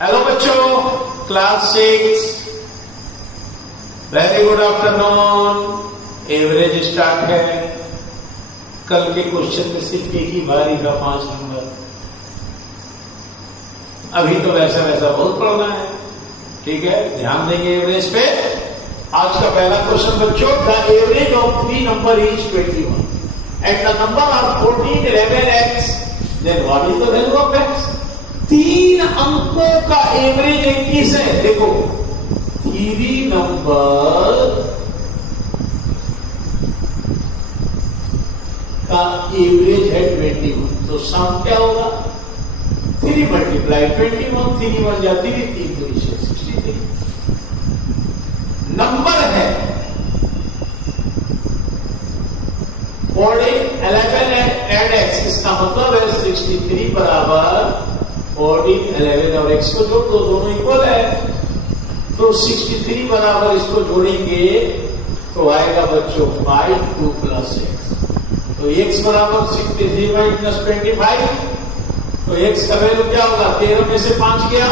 Hello बच्चों, class 6, very good afternoon. Average start है। कल के क्वेश्चन में सिर्फ एक ही बारी का 5 नंबर। अभी तो वैसा वैसा बहुत पढ़ना है, ठीक है, ध्यान देंगे एवरेज पे। आज का पहला क्वेश्चन बच्चों, the average of 3 number is 21 and the number are 14, 11, x, then what is the value of x? 3 अंकों का एवरेज 21 है। देखो 3 नंबर का एवरेज है 21, तो सम क्या होगा? 3 मल्टीप्लाई 21, 3 1 या 3 3 2 63। नंबर है 14, 11 एंड x, इसका मतलब है 63 बराबर 14, 11 और x को जोड़ दो, दोनों इक्वल है। तो 63 बराबर इसको जोड़ेंगे तो आएगा बच्चों 5 2 प्लस x। तो x बराबर 63 माइनस 25, तो x का वैल्यू क्या होगा? 13 में से 5 गया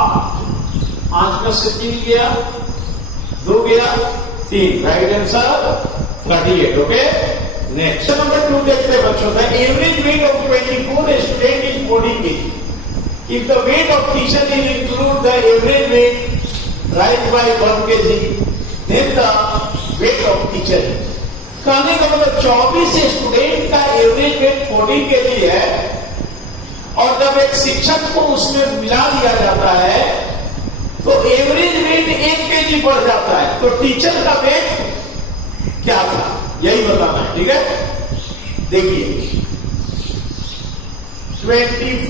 8, 5 में से 3 गया 2 गया 3, right answer 38। Okay, next number 2 देखते हैं बच्चों। The average weight of 24 student is 14 kg. If the weight of teacher will include the average weight rise by 1 kg, then the weight of teacher is. कहने का मतलब 24 student का average weight 14 kg है, और जब एक शिक्षक को उसमें मिला दिया जाता है तो एवरेज वेट 1 kg बढ़ जाता है। तो टीचर का वेट क्या था, यही बताना है, ठीक है। देखिए 24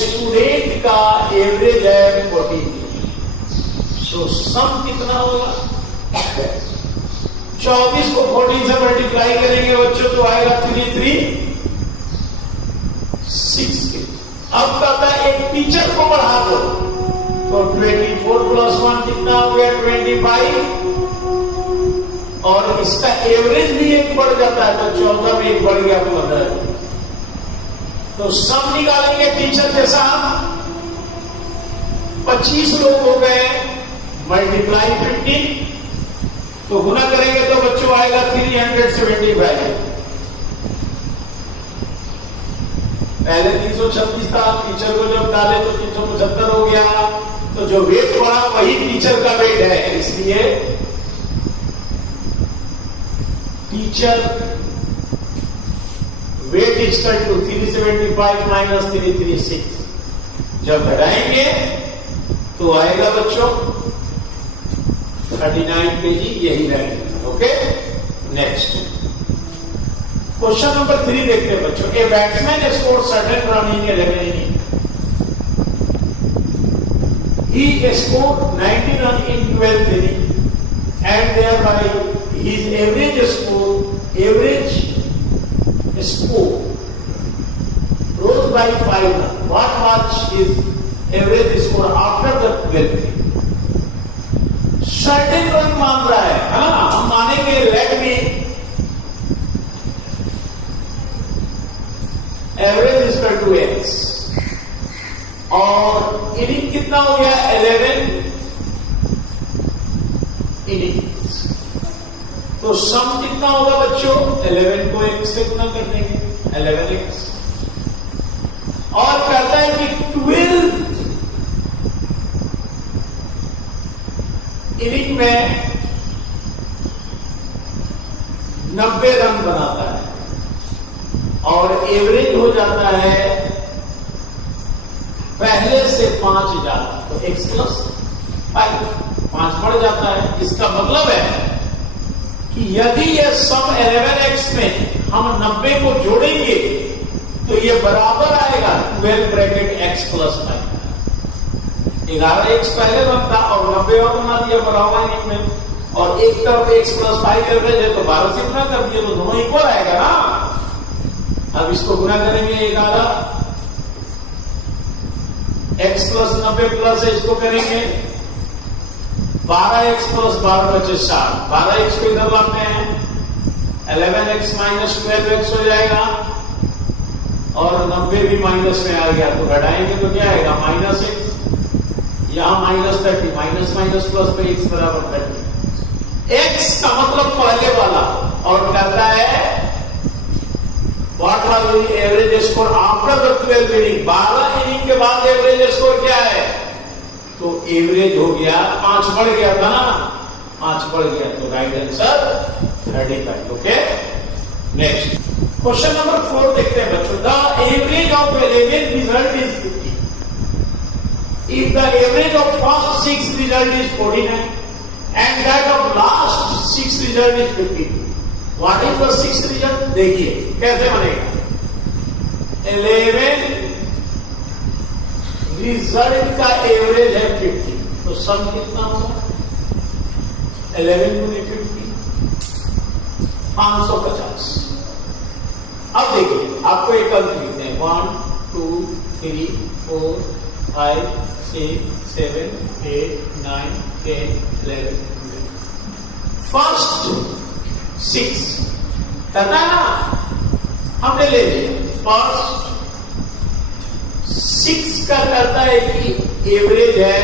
स्टूडेंट का एवरेज है 14, तो सम कितना होगा? 24 को 14 से मल्टीप्लाई करेंगे बच्चों तो आएगा 336। अब कहता है एक टीचर को बढ़ा दो, तो 24 प्लस 1 कितना हो गया? 25, और इसका एवरेज भी 1 बढ़ जाता है, तो 14 में 1 बढ़ गया 15। तो सम निकालेंगे टीचर के साथ। 25 लोग हो गए, मल्टीप्लाई 50, तो गुना करेंगे तो बच्चों आएगा 375। पहले 326 था, टीचर को जब डाले तो 375 हो गया। तो जो वेट बढ़ा वही टीचर का वेट है, इसलिए teacher weight equal to 375 minus 336। जब घटाएंगे तो आएगा बच्चों 39 kg, यही रहेगा। ओके, नेक्स्ट क्वेश्चन नंबर 3 देखते हैं बच्चों। A batsman score certain run in 11 inning. He scored 90 runs in 12th inning and thereby his average score rose by 5 runs. What was his average score after the 12th inning? Certain run मान रहा है ना, हम मानेंगे late में average equal to x, और inning कितना हो गया? 11 इनिंग्स। तो सम कितना होगा बच्चों? 11 को 1 से गुना कर देंगे, 11x। और कहता है कि 12 इनिंग में 90 रन बनाता है और एवरेज हो जाता है पहले से 5 ज्यादा, तो x प्लस 5 बढ़ जाता है। इसका मतलब है कि यदि यह सम 11x में हम 90 को जोड़ेंगे तो ये बराबर आएगा 12 ब्रैकेट x प्लस 5। 11x पहले बनता और 90 और बना दिया बराबर में, और एक तरफ x प्लस 5 एवरेज है तो 12 से गुना कर दिया, तो दोनों इक्वल आएगा ना। अब इसको गुना करेंगे 11 x प्लस 90 प्लस इसको करेंगे 12x प्लस 12 बचे 7, 12x को इधर लाते हैं 11x माइनस 12x हो जाएगा, और 90 भी माइनस में आ गया तो घटाएंगे तो क्या आएगा -x, यहां -30, माइनस माइनस प्लस पे x बराबर 30। x का मतलब पहले वाला और कहता है what was the average score after the 12 inning, 12 inning के बाद एवरेज स्कोर क्या है, तो एवरेज हो गया 5 बढ़ गया था ना, 5 बढ़ गया तो right answer 35। Okay, next question number 4 देखते हैं बच्चों। The average of 11 result is 50 if the average of first 6 result is 49 and that of last 6 result is 52, what is the 6th result? देखिए कैसे बनेगा। 11 रिजल्ट का एवरेज है 50, तो सम कितना होगा? 11 गुने 50 550। अब देखिए आपको एक अंक लिखते हैं 1 2 3 4 5 6 7 8 9 10 11। फर्स्ट 6 करना ना, हमने ले लिया। फर्स्ट 6 का करता है कि एवरेज है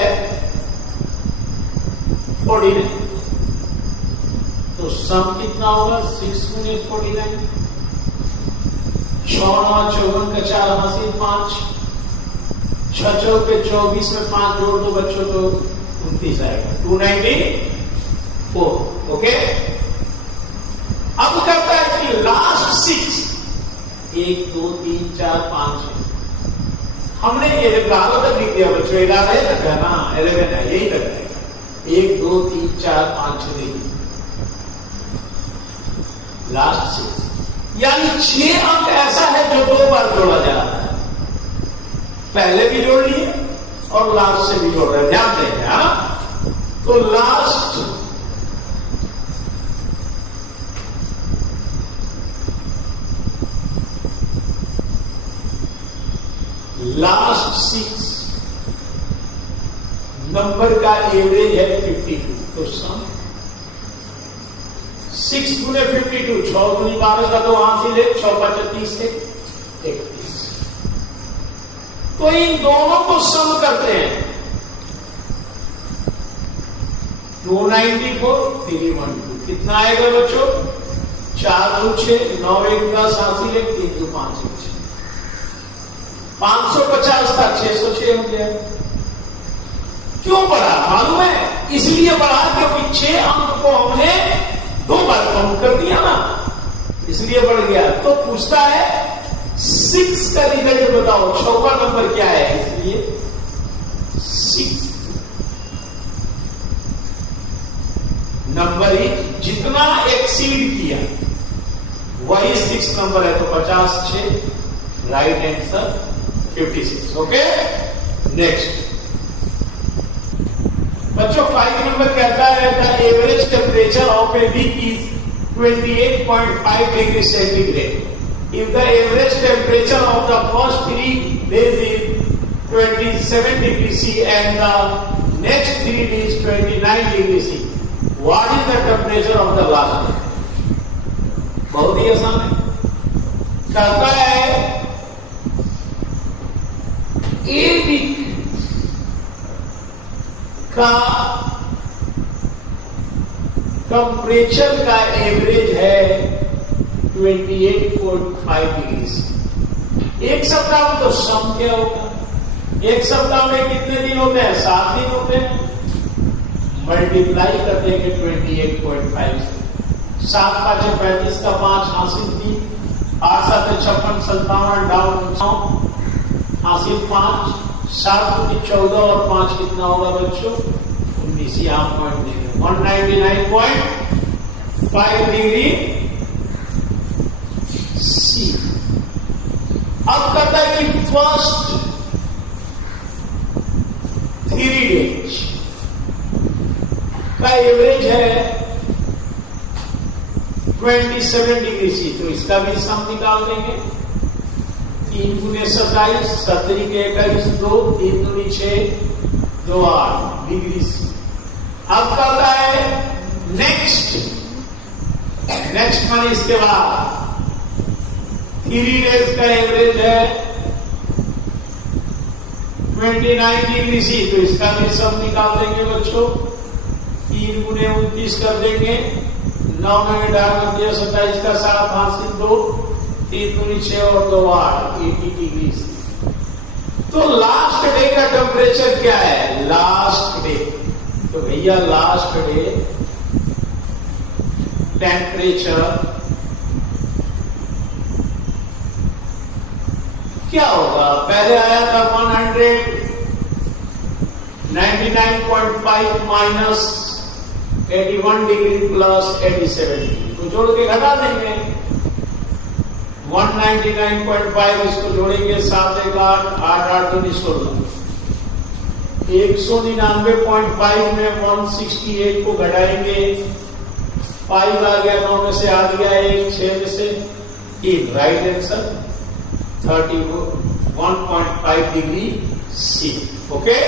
49, तो सम कितना होगा? 6 गुने 49, 6 9 54 का 4 हासिल 5, 6 चौक पे 24 में 5 जोड़ दो बच्चों तो 29 आएगा, 294। ओके, अब करता है कि लास्ट 6 1 2 3 4 5 हमने ये बराबर तक लिख दिया बच्चों, 11 है ना, 11 है, यही लग जाएगा। 1 2 3 4 5 6 लास्ट 6, यानी 6 अंक ऐसा है जो 2 बार जोड़ा जा रहा है, पहले भी जोड़ लिए और लास्ट से भी जोड़ रहे, ध्यान देंगे। हाँ, तो लास्ट लास्ट 6 नंबर का एवरेज है 52, तो सम 6 गुने 52, 6 गुनी 12 का तो हासिल है, 6 5 30 है 31। तो इन दोनों को सम करते हैं, 294 312 कितना आएगा बच्चों? 4 2 6 9 1 10 हासिल है, 3 2 5 6 550 था, 606 हो गया। क्यों बढ़ा मालूम है? इसलिए बढ़ा क्योंकि 6 अंक को हमने 2 बार काउंट कर दिया ना, इसलिए बढ़ गया। तो पूछता है 6 का रिजल्ट बताओ, 6वां नंबर क्या है, इसलिए 6 नंबर ही जितना एक्सीड किया वही 6 नंबर है, तो 50 6 राइट आंसर 56। ओके, नेक्स्ट बच्चों 5 नंबर कहता है the average temperature of a week is 28.5 degree centigrade if the average temperature of the first 3 days is 27 degree C and the next 3 days 29 degree C, what is the temperature of the last day? बहुत ही आसान है। कहता है a week का temperature का average है 28.5 degree. एक सप्ताह में तो सम क्या होगा? एक सप्ताह में कितने दिन होते हैं? 7 दिन होते हैं। मल्टीप्लाई कर देंगे 28.5 से, 7 5 35 का 5 हासिल 3, 8 7 56 57 डाउन 9 हासिल 5, 7 14 और 5 कितना होगा बच्चों? 19। यहां पॉइंट देंगे 199.5 डिग्री सी। अब कहता है कि फर्स्ट 3 days का एवरेज है 27 डिग्री सी, तो इसका भी सम निकाल देंगे। 3 गुने 27, 17 के 21 2, 3 दूनी 6 2 8 डिग्री सी। अब कहता है नेक्स्ट माने इसके बाद 3 डेज का एवरेज है 29 डिग्री सी, तो इसका भी सब निकाल देंगे बच्चों। 3 गुने 29 कर देंगे, 9 में डाल दिया 27 का 7 हासिल 2, 3 दूनी 6 और 2 8, 80 डिग्री सी। तो लास्ट डे का टेम्परेचर क्या है? लास्ट डे, तो भैया लास्ट डे टेम्परेचर क्या होगा? पहले आया था 199.5 माइनस 81 डिग्री प्लस 87 डिग्री, तो जोड़ के घटा देंगे। 199.5 इसको जोड़ेंगे 7 1 8 8 8 2 16, 199.5 में 168 को घटाएंगे, 5 आ गया, 9 में से आ गया 1, 6 में से 3, right answer 31.5 degree C. Okay.